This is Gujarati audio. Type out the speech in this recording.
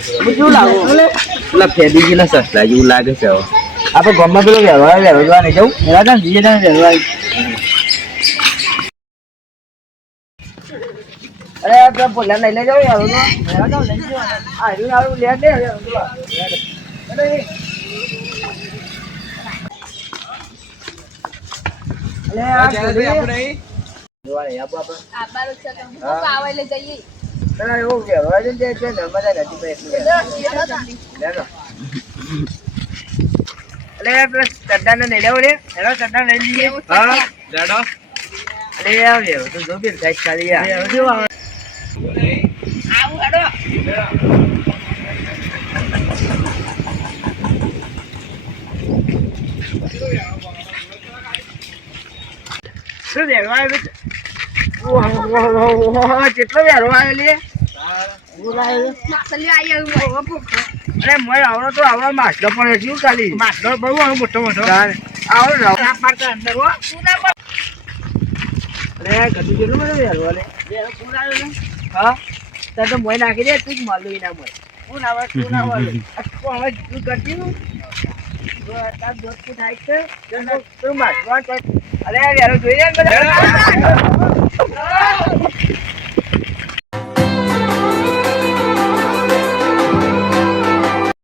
શું લાવો પેલા ફેદી ગયેલા સસલા જેવું લાગે છે આપણે ગામમાં પેલો વેરવા નહીં જવું એવા જીએ વેરવા અરે આપણે બોલા લઈને જાવ યાર લઈ જવાનું લે દે કેટલો વેરો અરે મોય આવડો તો આવા માછલો પણ શું ખાલી માછલો બહુ મોટો મોટો આવડો અંદર અરે કદી કેટલું બધું વેરો અલે હા તો મોય નાખી દે તું જ માલું ના મોય હું ના તું ના હવે તું કરતી તાર દોસ્ત થાય છે તું માછલો અરે વેરો જોઈએ